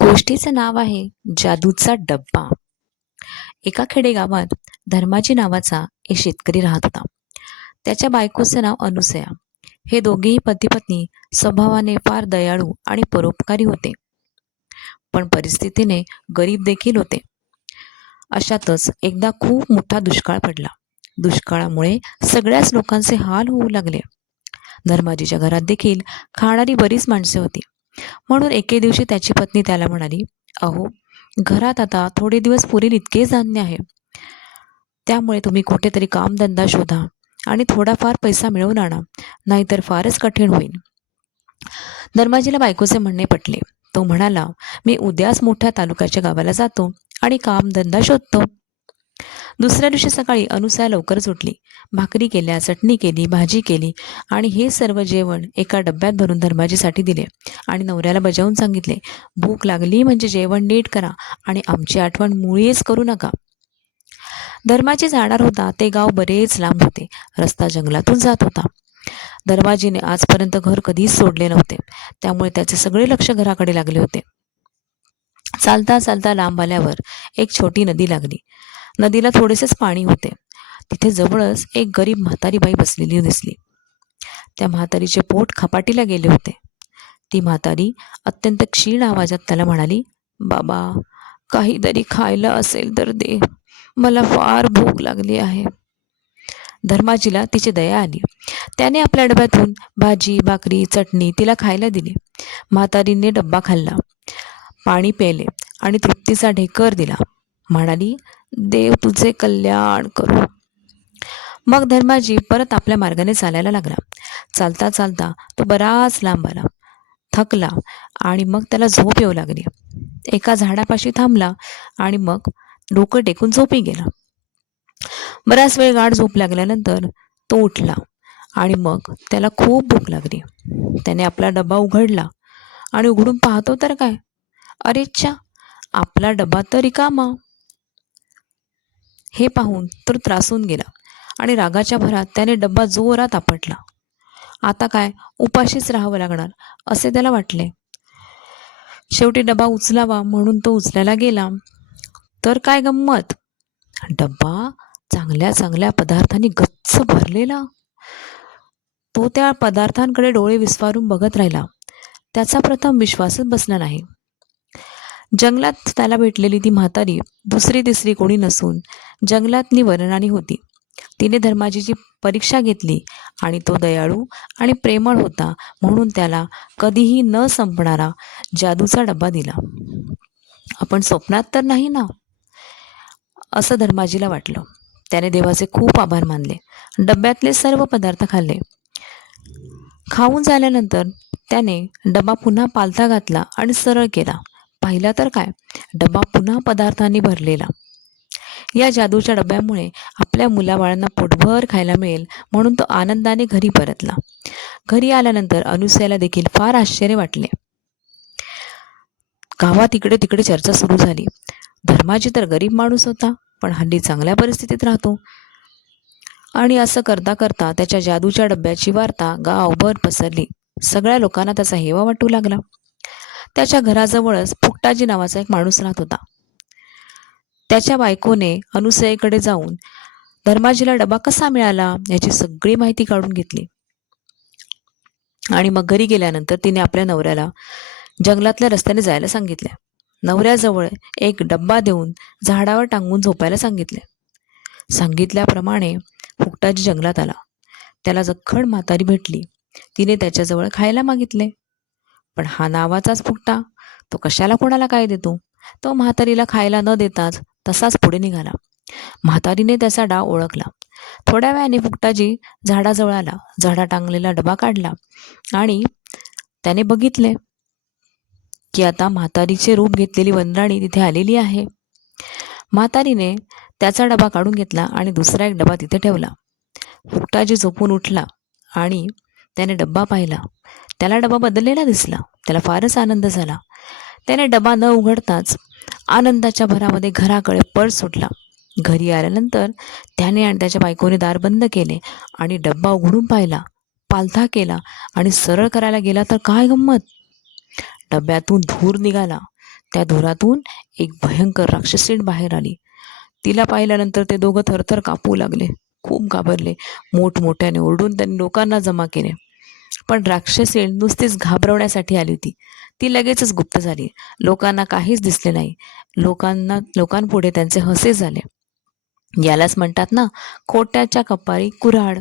गोष्टीचं नाव आहे जादूचा डब्बा. एका खेडेगावात धर्माजी नावाचा एक शेतकरी राहत होता. त्याच्या बायकोचं नाव अनुसया. हे दोघेही पती-पत्नी स्वभावाने फार दयाळू आणि परोपकारी होते. पण परिस्थितीने गरीब देखील होते. अशातच एकदा खूप मोठा दुष्काळ पडला. दुष्काळामुळे सगळ्याच लोकांचे हाल होऊ लागले. धर्माजीच्या घरात देखील खाणारी बरीच माणसे होती. म्हणून एके दिवशी त्याची पत्नी त्याला म्हणाली, "अहो, घरात आता थोडे दिवस पुरेल इतके धान्य आहे. त्यामुळे तुम्ही कुठेतरी कामधंदा शोधा आणि थोडाफार पैसा मिळवून आणा, नाहीतर फारच कठीण होईल." धर्माजीला बायकोचे म्हणणे पटले. तो म्हणाला, "मी उद्याच मोठ्या तालुक्याच्या गावाला जातो आणि कामधंदा शोधतो." दुसऱ्या दिवशी सकाळी अनुसया लवकरच उठली. भाकरी केल्या, चटणी केली, भाजी केली आणि हे सर्व जेवण एका डब्यात भरून धर्माजीसाठी दिले आणि नवऱ्याला बजावून सांगितले, "भूक लागली म्हणजे जेवण नीट करा आणि आमची आठवण मुळीच करू नका." धर्माजी जाणार होता ते गाव बरेच लांब होते. रस्ता जंगलातून जात होता. धर्माजीने आजपर्यंत घर कधीच सोडले नव्हते. त्यामुळे त्याचे सगळे लक्ष घराकडे लागले होते. चालता चालता लांब आल्यावर एक छोटी नदी लागली. नदीला थोडेसेच पाणी होते. तिथे जवळच एक गरीब म्हातारी बाई बसलेली दिसली. त्या म्हातारीचे पोट खपाटीला गेले होते. ती म्हातारी अत्यंत क्षीण आवाजात त्याला म्हणाली, "बाबा, काहीतरी खायला असेल तर दे. मला फार भूक लागली आहे." धर्माजीला तिची दया आली. त्याने आपल्या डब्यातून भाजी, भाकरी, चटणी तिला खायला दिली. म्हातारीने डब्बा खाल्ला, पाणी प्यायले आणि तृप्तीचा ढेकर दिला. म्हणाली, "देव तुझे कल्याण करो." मग धर्माजी परत आपल्या मार्गाने चालायला लागला. चालता चालता तो बराच लांब आला, थकला आणि मग त्याला झोप येऊ लागली. एका झाडापाशी थांबला आणि मग डोकं टेकून झोपी गेला. बराच वेळ गाढ झोप लागल्यानंतर तो उठला आणि मग त्याला खूप भूक लागली. त्याने आपला डबा उघडला आणि उघडून पाहतो तर काय, अरेच्छा, आपला डबा तर रिकामा. हे पाहून तो त्रासून गेला आणि रागाच्या भरात त्याने डब्बा जोरात आपटला. आता काय उपाशीच राहावं लागणार असे त्याला वाटले. शेवटी डबा उचलावा म्हणून तो उचलायला गेला तर काय गंमत, डब्बा चांगल्या चांगल्या पदार्थांनी गच्च भरलेला. तो त्या पदार्थांकडे डोळे विस्फारून बघत राहिला. त्याचा प्रथम विश्वासच बसला नाही. जंगलात त्याला भेटलेली ती म्हातारी दुसरी तिसरी कोणी नसून जंगलातली वनराणी होती. तिने धर्माजीची परीक्षा घेतली आणि तो दयाळू आणि प्रेमळ होता म्हणून त्याला कधीही न संपणारा जादूचा डब्बा दिला. आपण स्वप्नात तर नाही ना, असं धर्माजीला वाटलं. त्याने देवाचे खूप आभार मानले. डब्यातले सर्व पदार्थ खाल्ले. खाऊन झाल्यानंतर त्याने डबा पुन्हा पालथा घातला आणि सरळ केला. पाहिला तर काय, डबा पुन्हा पदार्थांनी भरलेला. या जादूच्या डब्यामुळे आपल्या मुलाबाळांना पोटभर खायला मिळेल म्हणून तो आनंदाने घरी परतला. घरी आल्यानंतर अनुसयाला देखील फार आश्चर्य वाटले. गावात इकडे तिकडे चर्चा सुरू झाली. धर्माजी तर गरीब माणूस होता, पण हल्ली चांगल्या परिस्थितीत राहतो. आणि असं करता करता त्याच्या जादूच्या डब्याची वार्ता गावभर पसरली. सगळ्या लोकांना त्याचा हेवा वाटू लागला. त्याच्या घराजवळच फुकटाजी नावाचा एक माणूस राहत होता. त्याच्या बायकोने अनुसयेकडे जाऊन धर्माजीला डबा कसा मिळाला याची सगळी माहिती काढून घेतली. आणि मग घरी गेल्यानंतर तिने आपल्या नवऱ्याला जंगलातल्या रस्त्याने जायला सांगितले. नवऱ्याजवळ एक डब्बा देऊन झाडावर टांगून झोपायला सांगितले. सांगितल्याप्रमाणे फुकटाजी जंगलात आला. त्याला जखड म्हातारी भेटली. तिने त्याच्याजवळ खायला मागितले. पण हा नावाचाच फुकटा, तो कशाला कोणाला काय देतो. तो म्हातारीला खायला न देताच तसाच पुढे निघाला. म्हातारीने त्याचा डाव ओळखला. थोड्या वेळाने फुकटाजी झाडाजवळ आला. झाडा टांगलेला डबा काढला आणि त्याने बघितले की आता म्हातारीचे रूप घेतलेली वनराणी तिथे आलेली आहे. म्हातारीने त्याचा डबा काढून घेतला आणि दुसरा एक डबा तिथे ठेवला. फुकटाजी झोपून उठला आणि त्याने डब्बा पाहिला. त्याला डबा बदललेला दिसला. त्याला फारच आनंद झाला. त्याने डबा न उघडताच आनंदाच्या भरामध्ये घराकडे पळ सुटला. घरी आल्यानंतर त्याने आणि त्याच्या बायकोने दार बंद केले आणि डब्बा उघडून पाहिला. पालथा केला आणि सरळ करायला गेला तर काय गंमत, डब्यातून धूर निघाला. त्या धुरातून एक भयंकर राक्षसीण बाहेर आली. तिला पाहिल्यानंतर ते दोघं थरथर कापू लागले. खूप घाबरले. मोठमोठ्याने ओरडून त्यांनी लोकांना जमा केले. पण राक्षसीण नुसतीच घाबरवण्यासाठी आली होती. ती लगेचच गुप्त झाली. लोकांना काहीच दिसले नाही. लोकांपुढे त्यांचे हसे झाले. यालाच म्हणतात ना, खोट्याच्या कपाळी कुऱ्हाड.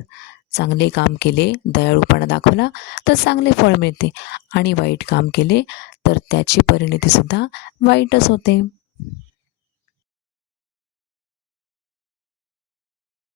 चांगले काम केले, दयाळूपणा दाखवला तर चांगले फळ मिळते आणि वाईट काम केले तर त्याची परिणती सुद्धा वाईटच होते.